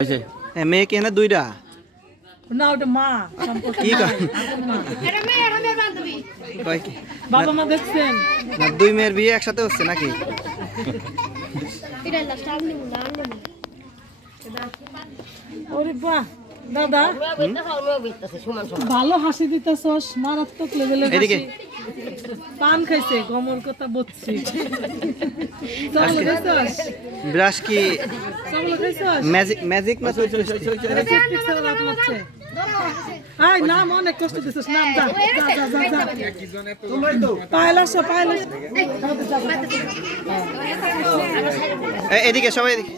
হয়েছে এ, মেয়ে কে না দুইটা? না ওটা মা কি? বাবা দেখছেন? না দুই মেয়ের বিয়ে একসাথে হচ্ছে নাকি? ওরে বাহ দাদা। ভালো হাসি দিতেছস মারাত্মক এদিকে। হাসি। পান খাইছে গমর কথা বলছি ব্রাশ কি ম্যাজিক ম্যাজিক না আয় নাম অনেক কষ্ট দিছিস নাম যা যা যা যা পায়লা সব পায়লা এদিকে সবাই এদিকে।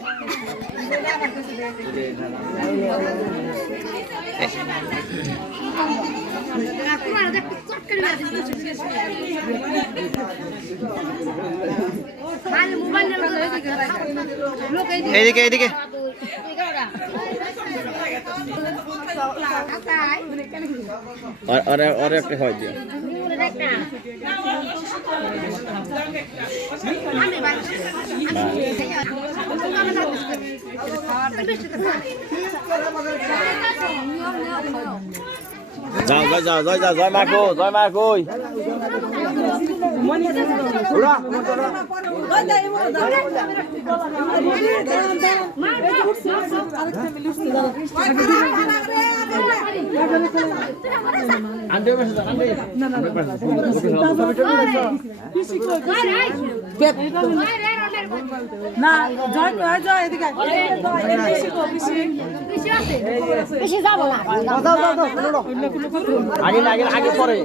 এইদিকে এইদিকে ওরে ওরে একটা হয় দিও যাও যাও যাও জয় যাও জয় মা কো জয় মা কই আন্ডে আন্ডে না জয় জয় জয় এদিকে আয়। জয়, এই আগে আগে আগে পরে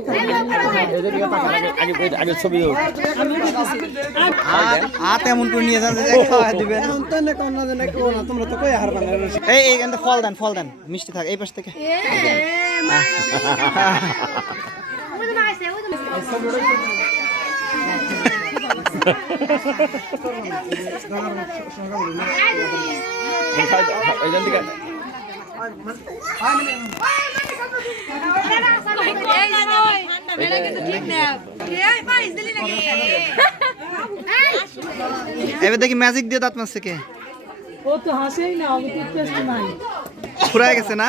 আগে ছবি করে নিয়ে যান ফল দেন ফল দেন মিষ্টি থাক এই পাশ থেকে এবার দেখি ম্যাজিক দিয়ে দাঁত মারছে কে? ও তো হাসেই না ও তো নাই। ফুরায় গেছে না?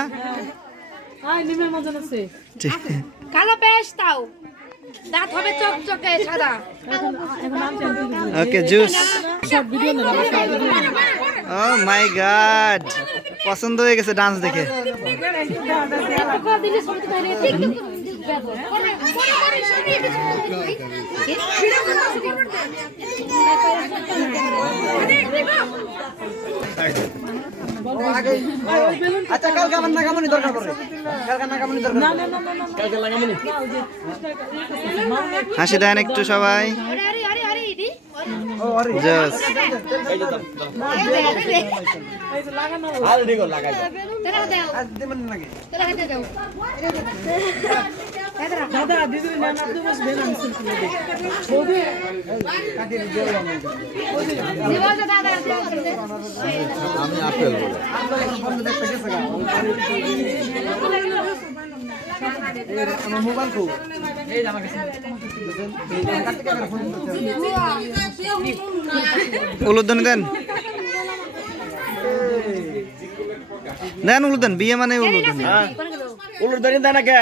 নিমের আছে। কালো পেস্ট তাও দাঁত হবে চকচকে সাদা। ওকে জুস ও মাই গড পছন্দ হয়ে গেছে ডান্স দেখে। আচ্ছা কালকে আমার নাগামনি দরকার পড়ে কালকে নাগামনি দরকার না না না না কালকে লাগামনি হাসি দেন একটু সবাই। আরে আরে আরে আরে ইদি। জস এই যে দাও দাও। এই যে লাগানো দাদা দিদি না না তো বস বেন আমি সিম্পল দে বৌদি? জীবন দাদা আমি আপেল উলুদন দেন। দেন উলুদন বিয়ে মানে উলুদন হ্যাঁ। উলুর দাঁড়িয়ে দেয় না কে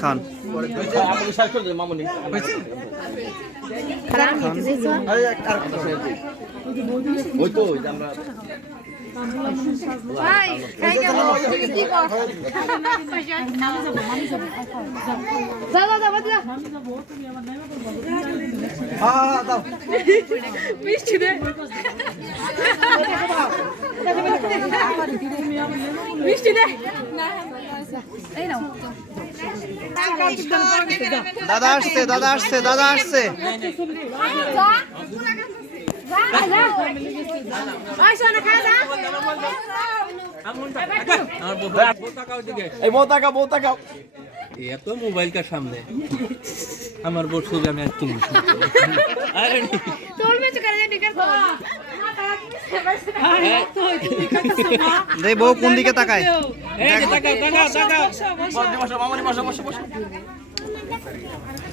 খান। করে ওই তো আমরা দাদা আসছে দাদা আসছে দাদা আসছে। যা যা যা আই সোনা খা যা এই বউ তাকাও এত মোবাইল কার সামনে? আমার বোর ছবি আমি আর তুমি আরে বউ কোন দিকে তাকায়? তাকাও তাকাও তাকাও। বসো বসো মামুনি বসো বসো বসো। খাও খাও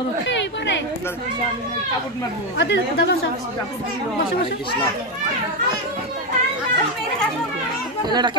Pare, pare. Ate, dagan sa. Masuk, masuk. Kailan ka?